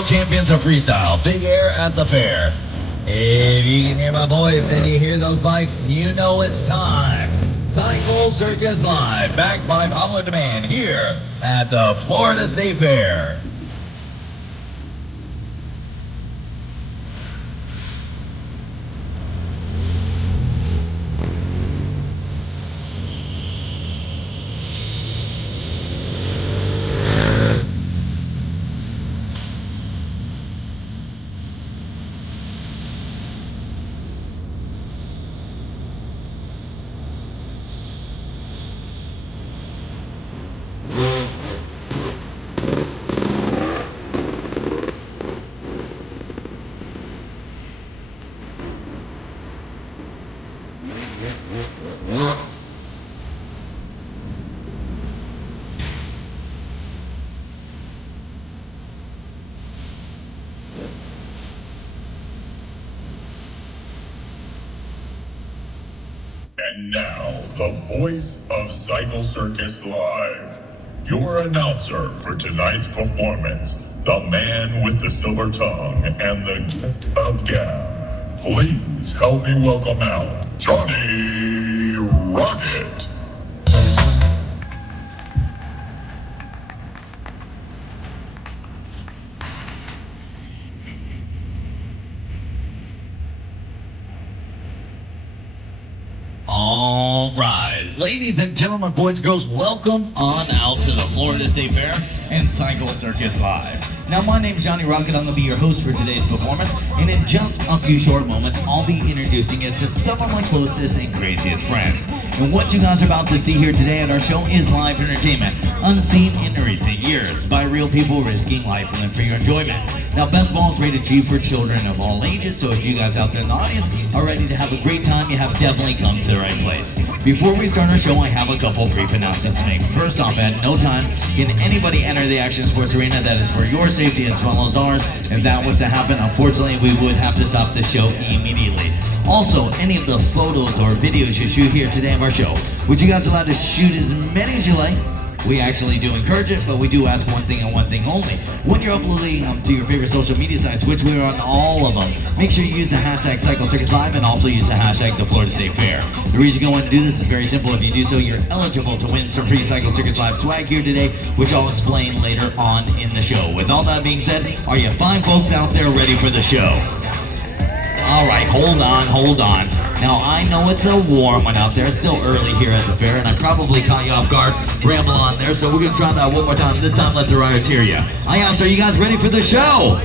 world champions of freestyle, big air at the fair. If you can hear my voice and you hear those bikes, you know it's time. Cycle Circus Live, backed by popular demand here at the Florida State Fair. And now, the voice of Cycle Circus Live. Your announcer for tonight's performance, the man with the silver tongue and the gift of gab. Please help me welcome out Johnny Rocket. All right, ladies and gentlemen, boys and girls, welcome on out to the Florida State Fair and Cycle Circus Live. Now, my name's Johnny Rocket. I'm going to be your host for today's performance, and in just a few short moments, I'll be introducing you to some of my closest and craziest friends. And what you guys are about to see here today at our show is live entertainment, unseen in recent years, by real people risking life and limb for your enjoyment. Now, best of all is rated G for children of all ages, so if you guys out there in the audience are ready to have a great time, you have definitely come to the right place. Before we start our show, I have a couple brief announcements to make. First off, at no time can anybody enter the action sports arena. That is for your safety as well as ours. If that was to happen, unfortunately, we would have to stop the show immediately. Also, any of the photos or videos you shoot here today of our show, would you guys allowed to shoot as many as you like? We actually do encourage it, but we do ask one thing and one thing only. When you're uploading to your favorite social media sites, which we're on all of them, make sure you use the hashtag Cycle Circus Live and also use the hashtag the Florida State Fair. The reason you want to do this is very simple. If you do so, you're eligible to win some free Cycle Circus Live swag here today, which I'll explain later on in the show. With all that being said, are you fine folks out there ready for the show? All right, hold on. Now, I know it's a warm one out there. It's still early here at the fair, and I probably caught you off guard, ramble on there, so we're going to try that one more time. This time, let the riders hear you. I asked, are you guys ready for the show?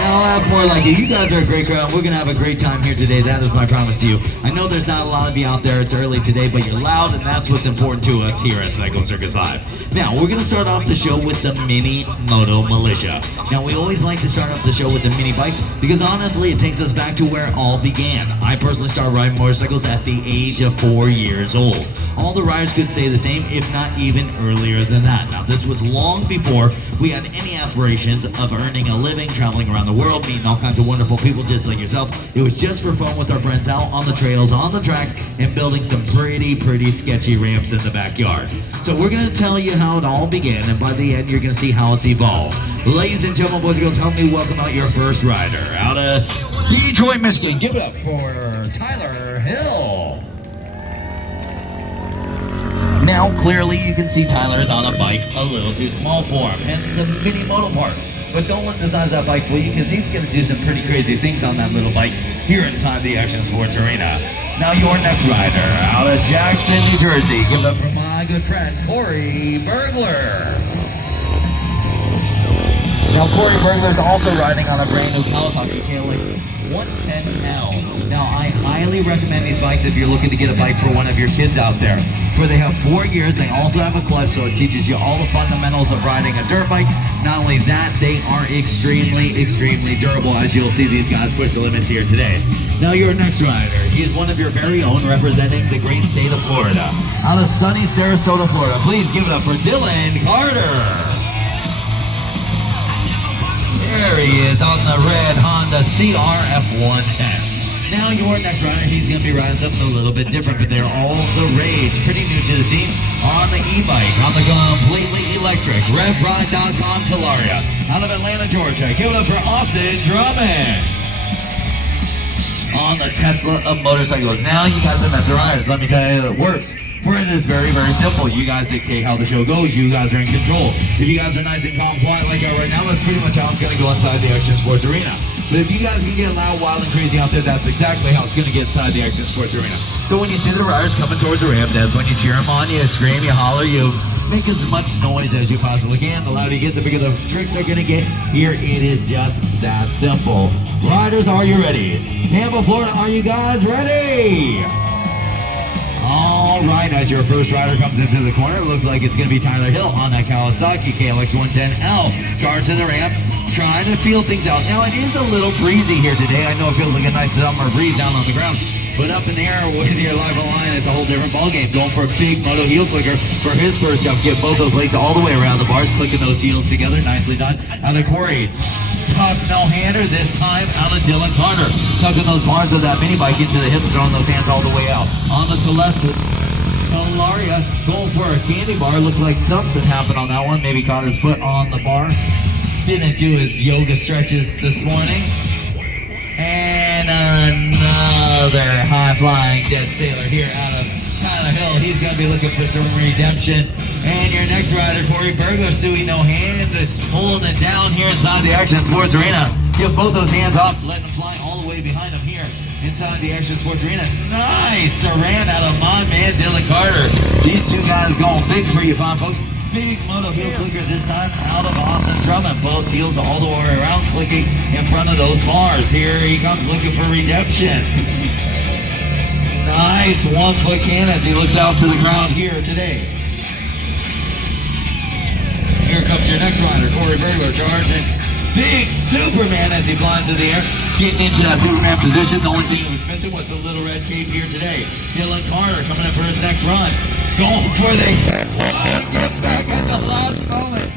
No, that's more like it. You guys are a great crowd. We're going to have a great time here today. That is my promise to you. I know there's not a lot of you out there. It's early today, but you're loud, and that's what's important to us here at Cycle Circus Live. Now, we're going to start off the show with the Mini Moto Militia. Now, we always like to start off the show with the mini bikes because, honestly, it takes us back to where it all began. I personally started riding motorcycles at the age of 4 years old. All the riders could say the same, if not even earlier than that. Now, this was long before we had any aspirations of earning a living, traveling around the world, meeting all kinds of wonderful people just like yourself. It was just for fun with our friends out on the trails, on the tracks, and building some pretty sketchy ramps in the backyard. So we're going to tell you how it all began, and by the end, you're going to see how it's evolved. Ladies and gentlemen, boys and girls, help me welcome out your first rider out of Detroit, Michigan. Give it up for Tyler Hill. Now, clearly, you can see Tyler is on a bike a little too small for him, hence the mini moto part. But don't let the size of that bike fool you, because he's going to do some pretty crazy things on that little bike here inside the Action Sports Arena. Now, your next rider out of Jackson, New Jersey. Give it up for my good friend, Corey Burglar. Now, Corey Burglar is also riding on a brand new Kawasaki KLX 110L. Now, I highly recommend these bikes if you're looking to get a bike for one of your kids out there. For they have 4 years, they also have a clutch, so it teaches you all the fundamentals of riding a dirt bike. Not only that, they are extremely durable, as you'll see these guys push the limits here today. Now, your next rider, he's one of your very own, representing the great state of Florida. Out of sunny Sarasota, Florida, please give it up for Dylan Carter. There he is on the red Honda CRF 110. Now your next rider, he's going to be riding something a little bit different, but they're all the rage. Pretty new to the scene on the e-bike, on the completely electric RevRide.com Talaria. Out of Atlanta, Georgia, give it up for Austin Drummond. On the Tesla of motorcycles. Now you guys have met the riders. Let me tell you how it works. For it is very, very simple. You guys dictate how the show goes. You guys are in control. If you guys are nice and calm, quiet like I right now, that's pretty much how it's going to go inside the Action Sports Arena. But if you guys can get loud, wild, and crazy out there, that's exactly how it's going to get inside the Action Sports Arena. So when you see the riders coming towards the ramp, that's when you cheer them on, you scream, you holler, you make as much noise as you possibly can. The louder you get, the bigger the tricks they're going to get. Here it is just that simple. Riders, are you ready? Tampa, Florida, are you guys ready? All right, as your first rider comes into the corner, it looks like it's going to be Tyler Hill on that Kawasaki KLX 110L. Charge to the ramp, trying to feel things out. Now, it is a little breezy here today. I know it feels like a nice summer breeze down on the ground. But up in the air with your live line, it's a whole different ballgame. Going for a big moto heel clicker for his first jump. Get both those legs all the way around the bars, clicking those heels together. Nicely done. Out of Corey. Tuck no-hander, this time out of Dylan Carter. Tucking those bars of that mini bike into the hips, throwing those hands all the way out. On the Talaria, going for a candy bar. Looked like something happened on that one. Maybe caught his foot on the bar. Didn't do his yoga stretches this morning. And another high-flying dead sailor here out of Tyler Hill. He's going to be looking for some redemption. And your next rider, Corey Burgos, doing no hand, holding it down here inside the Action Sports Arena. Give both those hands off, letting them fly all the way behind him here inside the Action Sports Arena. Nice Saran out of my man, Dylan Carter. These two guys going big for you, fine folks. Big moto heel clicker this time out of Austin Drummond. Both heels all the way around, clicking in front of those bars. Here he comes looking for redemption. Nice one-foot can as he looks out to the ground here today. Here comes your next rider, Corey Burglar, charging. Big Superman as he flies in the air, getting into that Superman position. The only thing that was missing was the little red cape here today. Dylan Carter coming in for his next run. Going for the get back at the last moment.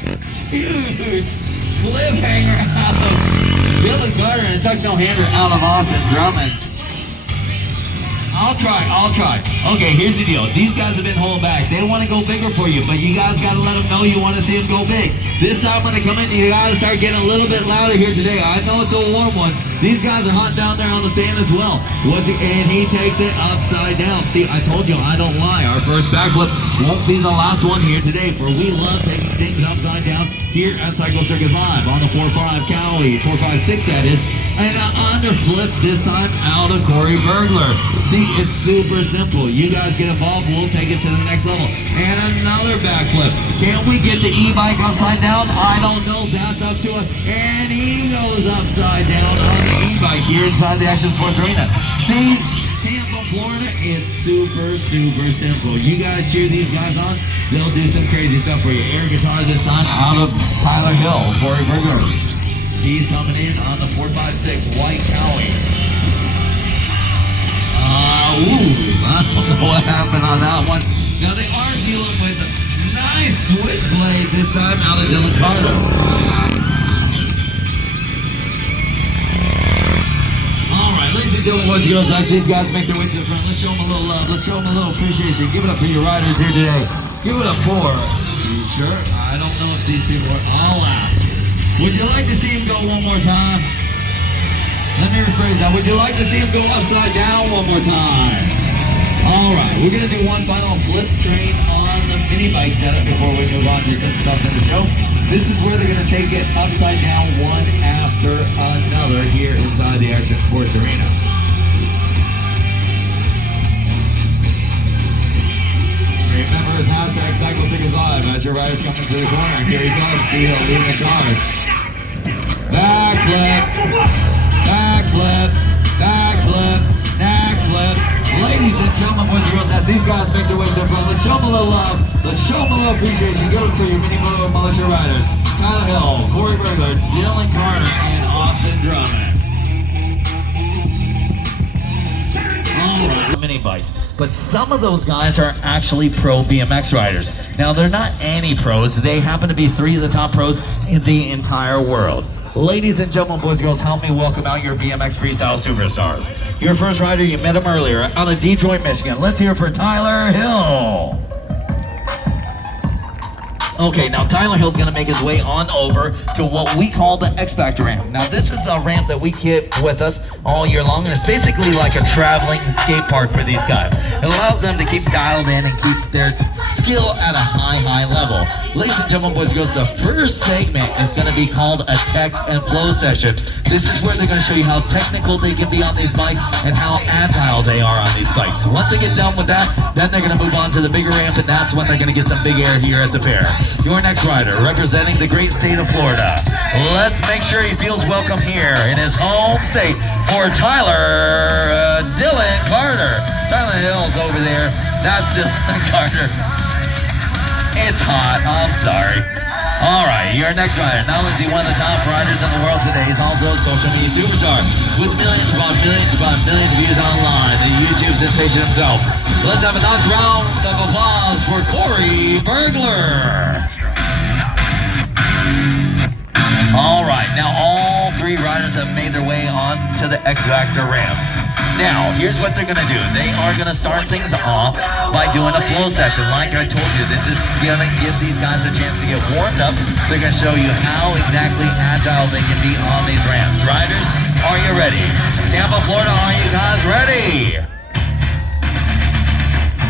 Huge cliffhanger out of Dylan Carter and tuck no-hander out of Austin Drummond. I'll try. Okay, here's the deal. These guys have been holding back. They want to go bigger for you, but you guys got to let them know you want to see them go big. This time when they come in, you got to start getting a little bit louder here today. I know it's a warm one. These guys are hot down there on the sand as well. And he takes it upside down. See, I told you, I don't lie. Our first backflip won't be the last one here today, for we love taking things upside down here at Cycle Circus Live on the 4.5 Cali, 4.56 that is. And an underflip this time out of Corey Burglar. See, it's super simple. You guys get involved, we'll take it to the next level. And another backflip. Can we get the e-bike upside down? I don't know. That's up to us. And he goes upside down on the e-bike here inside the Action Sports Arena. See, Tampa, Florida, it's super, super simple. You guys cheer these guys on, they'll do some crazy stuff for you. Air guitar this time out of Tyler Hill, Corey Burglar. He's coming in on the 4.56 white Cowie. I don't know what happened on that one. Now they are dealing with a nice switchblade this time out of Dylan Carter. Alright, ladies and gentlemen, boys and girls, I see you guys make their way to the front. Let's show them a little love. Let's show them a little appreciation. Give it up for your riders here today. Give it up for... You sure? I don't know if these people are... I'll ask. Would you like to see him go one more time? Let me rephrase that. Would you like to see him go upside down one more time? Alright, we're going to do one final flip train on the mini bike setup before we move on to some stuff in the show. This is where they're going to take it upside down one after another here inside the Action Sports Arena. Remember his hashtag Cycle Circus Live as your rider's coming to the corner. Here he goes, T-Hill leading the charge. Backflip, backflip, backflip, backflip. Ladies and gentlemen, boys and girls, as these guys make their way to the front, let's show them a little love, let's show them a little appreciation. Give it for your mini moto militia riders. Tyler Hill, Corey Burglar, Dylan Carter, and Austin Drummond. Alright, mini bikes. But some of those guys are actually pro BMX riders. Now, they're not any pros. They happen to be 3 of the top pros in the entire world. Ladies and gentlemen, boys and girls, help me welcome out your BMX freestyle superstars. Your first rider, you met him earlier, out of Detroit, Michigan. Let's hear for Tyler Hill. Okay, now Tyler Hill's gonna make his way on over to what we call the X Factor ramp. Now this is a ramp that we keep with us all year long, and it's basically like a traveling skate park for these guys. It allows them to keep dialed in and keep their skill at a high level. Ladies and gentlemen, boys and girls, the first segment is gonna be called a Tech and Flow session. This is where they're gonna show you how technical they can be on these bikes and how agile they are on these bikes. Once they get done with that, then they're gonna move on to the bigger ramp, and that's when they're gonna get some big air here at the fair. Your next rider, representing the great state of Florida. Let's make sure he feels welcome here in his home state for Tyler Dylan Carter. Tyler Hill's over there. That's Dylan Carter. It's hot. I'm sorry. All right, your next rider. Not only is he one of the top riders in the world today, he's also a social media superstar with millions upon millions of views online. The YouTube sensation himself. Let's have a nice round of applause for Corey Bergler. All right, now all three riders have made their way on to the X Factor ramps. Now, here's what they're gonna do. They are gonna start things off by doing a flow session. Like I told you, this is gonna give these guys a chance to get warmed up. They're gonna show you how exactly agile they can be on these ramps. Riders, are you ready? Tampa, Florida, are you guys ready?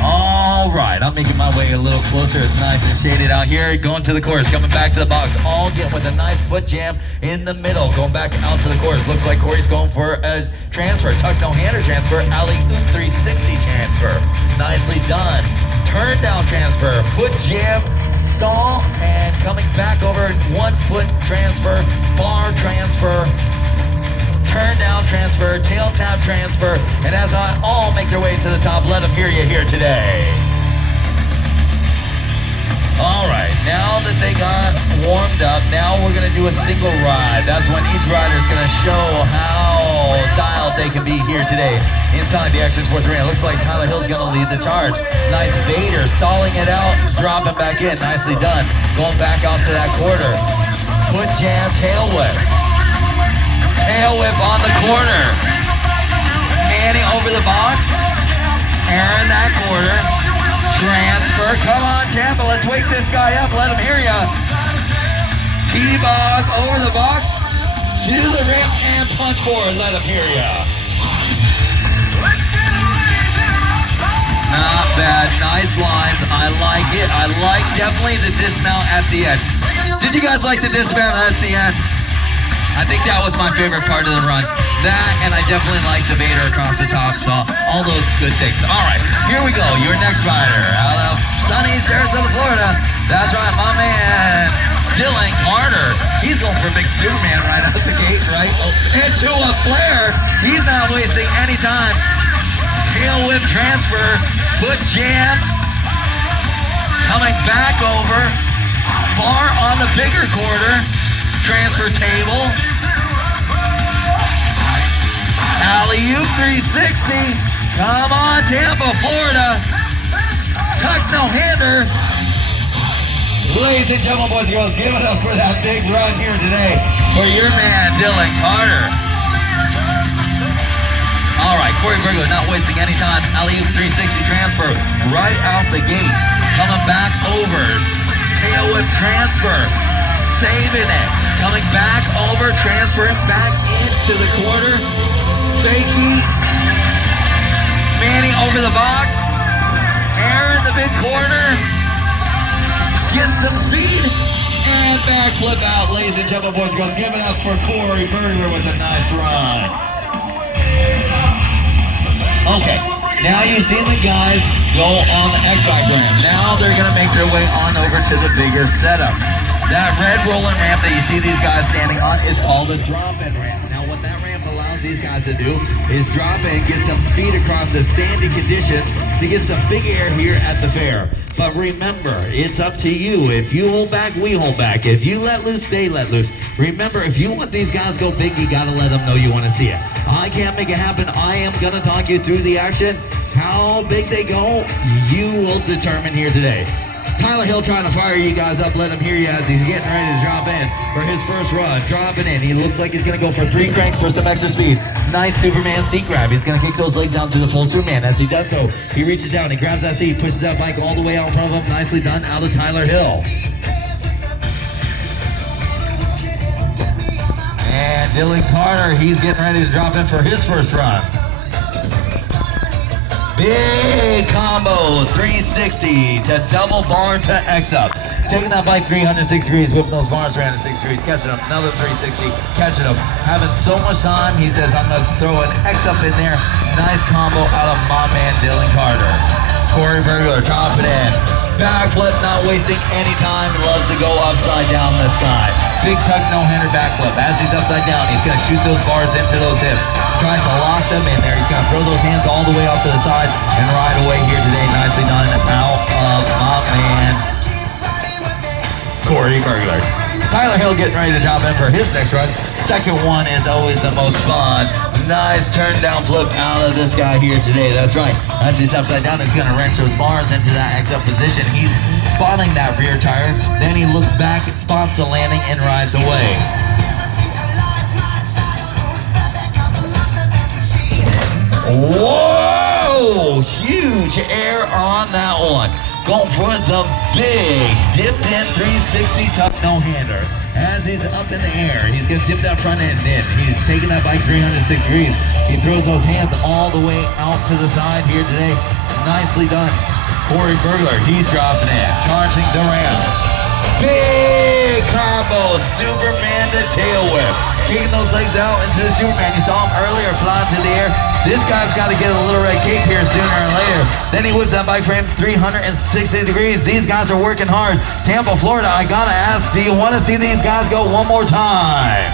All right, I'm making my way a little closer. It's nice and shaded out here. Going to the course, coming back to the box. All get with a nice foot jam in the middle. Going back out to the course. Looks like Corey's going for a transfer. Tuck no hander transfer. Alley 360 transfer. Nicely done. Turn down transfer. Foot jam. Stall. And coming back over. 1 foot transfer. Bar transfer. Turn down transfer, tail tap transfer, and as I all make their way to the top, let them hear you here today. All right, now that they got warmed up, now we're gonna do a single ride. That's when each rider is gonna show how dialed they can be here today inside the Action Sports Arena. Looks like Tyler Hill's gonna lead the charge. Nice Vader, stalling it out, dropping back in, nicely done. Going back out to that quarter. Foot jam, tail whip. Tail whip on the corner. Manning over the box. Aaron that quarter. Transfer. Come on, Tampa. Let's wake this guy up. Let him hear ya. T-Bog over the box. To the ramp and punch forward. Let him hear ya. Not bad. Nice lines. I like it. I like definitely the dismount at the end. Did you guys like the dismount at the end? I think that was my favorite part of the run. That, and I definitely like the Vader across the top, so all those good things. All right, here we go. Your next rider out of sunny Sarasota, Florida. That's right, my man, Dylan Carter. He's going for a big Superman right out the gate, right? Oh, into a flare. He's not wasting any time. Tail whip transfer, foot jam. Coming back over. Bar on the bigger quarter. Transfer table. Alley-oop 360. Come on, Tampa, Florida. Tuck no hander. Ladies and gentlemen, boys and girls, give it up for that big run here today for your man, Dylan Carter. All right, Corey Bergler not wasting any time. Alley-oop 360 transfer right out the gate. Coming back over. Tail whip transfer. Saving it. Coming back over, transferring back into the quarter. Fakey. Manning over the box. Aaron the big corner. Getting some speed. And backflip out, ladies and gentlemen, boys and girls. Give it up for Corey Bergler with a nice run. Okay, now you've seen the guys go on the X Factor ramp. Now they're going to make their way on over to the bigger setup. That red rolling ramp that you see these guys standing on is called a drop-in ramp. Now what that ramp allows these guys to do is drop in, get some speed across the sandy conditions to get some big air here at the fair. But remember, it's up to you. If you hold back, we hold back. If you let loose, they let loose. Remember, if you want these guys to go big, you gotta let them know you want to see it. I can't make it happen. I am gonna talk you through the action. How big they go, you will determine here today. Tyler Hill trying to fire you guys up, let him hear you as he's getting ready to drop in for his first run. Dropping in. He looks like he's going to go for 3 cranks for some extra speed. Nice Superman seat grab. He's going to kick those legs down to the full Superman. As he does so, he reaches down, he grabs that seat, pushes that bike all the way out in front of him. Nicely done out of Tyler Hill. And Dylan Carter, he's getting ready to drop in for his first run. Big combo, 360 to double bar to X up. Taking that bike 360 degrees, whipping those bars 360 degrees, catching him, another 360, catching him. Having so much time, he says, I'm gonna throw an X up in there. Nice combo out of my man, Dylan Carter. Corey Bergler, dropping in. Backflip, not wasting any time, loves to go upside down this guy. Big tuck, no-hander backflip. As he's upside down, he's gonna shoot those bars into those hips. Tries to lock them in there. He's gonna throw those hands all the way off to the side and ride away here today. Nicely done out of my man, Corey Bergler. Tyler Hill getting ready to drop in for his next run. Second one is always the most fun. Nice turn down flip out of this guy here today. That's right. As he's upside down, he's going to wrench those bars into that X up position. He's spotting that rear tire. Then he looks back, spots the landing, and rides away. Whoa! Huge air on that one. Going for the big dip in 360 tuck no-hander. As he's up in the air, he's going to dip that front end in. He's taking that bike 360 degrees. He throws those hands all the way out to the side here today. Nicely done. Corey Bergler, he's dropping in, charging the ramp. Big combo, Superman to tail whip. Kicking those legs out into the Superman. You saw him earlier flying through the air. This guy's got to get a little red cape here sooner or later. Then he whips that bike frame 360 degrees. These guys are working hard. Tampa, Florida, I gotta ask, do you want to see these guys go one more time?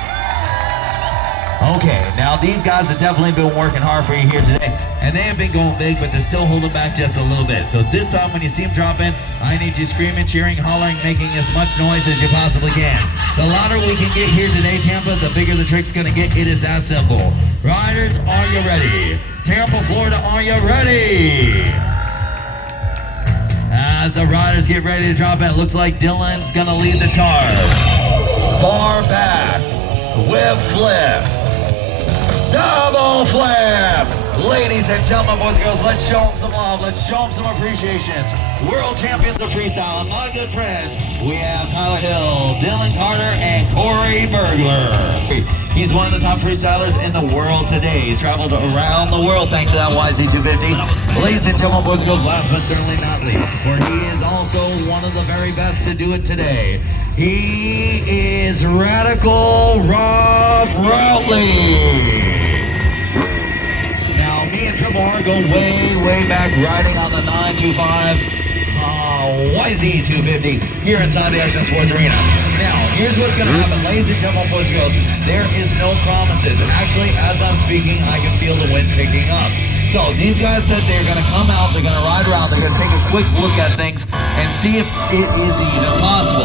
Okay, now these guys have definitely been working hard for you here today. And they have been going big, but they're still holding back just a little bit. So this time when you see them drop in, I need you screaming, cheering, hollering, making as much noise as you possibly can. The louder we can get here today, Tampa, the bigger the trick's gonna get. It is that simple. Riders, are you ready? Tampa, Florida, are you ready? As the riders get ready to drop in, looks like Dylan's gonna lead the charge. Bar back, whip flip, double flip. Ladies and gentlemen, boys and girls, let's show them some love. Let's show them some appreciations. World champions of freestyle, my good friends. We have Tyler Hill, Dylan Carter, and Corey Bergler. He's one of the top freestylers in the world today. He's traveled around the world thanks to that YZ250. Ladies and gentlemen, boys and girls, last but certainly not least, for he is also one of the very best to do it today. He is Radical Rob Routley. Now, me and Triple R go way back, riding on the 925 YZ250 here inside the Action Sports Arena. Now, here's what's going to happen, ladies and gentlemen, boys and girls. There is no promises. Actually, as I'm speaking, I can feel the wind picking up. So these guys said they're going to come out, they're going to ride around, they're going to take a quick look at things and see if it is even possible.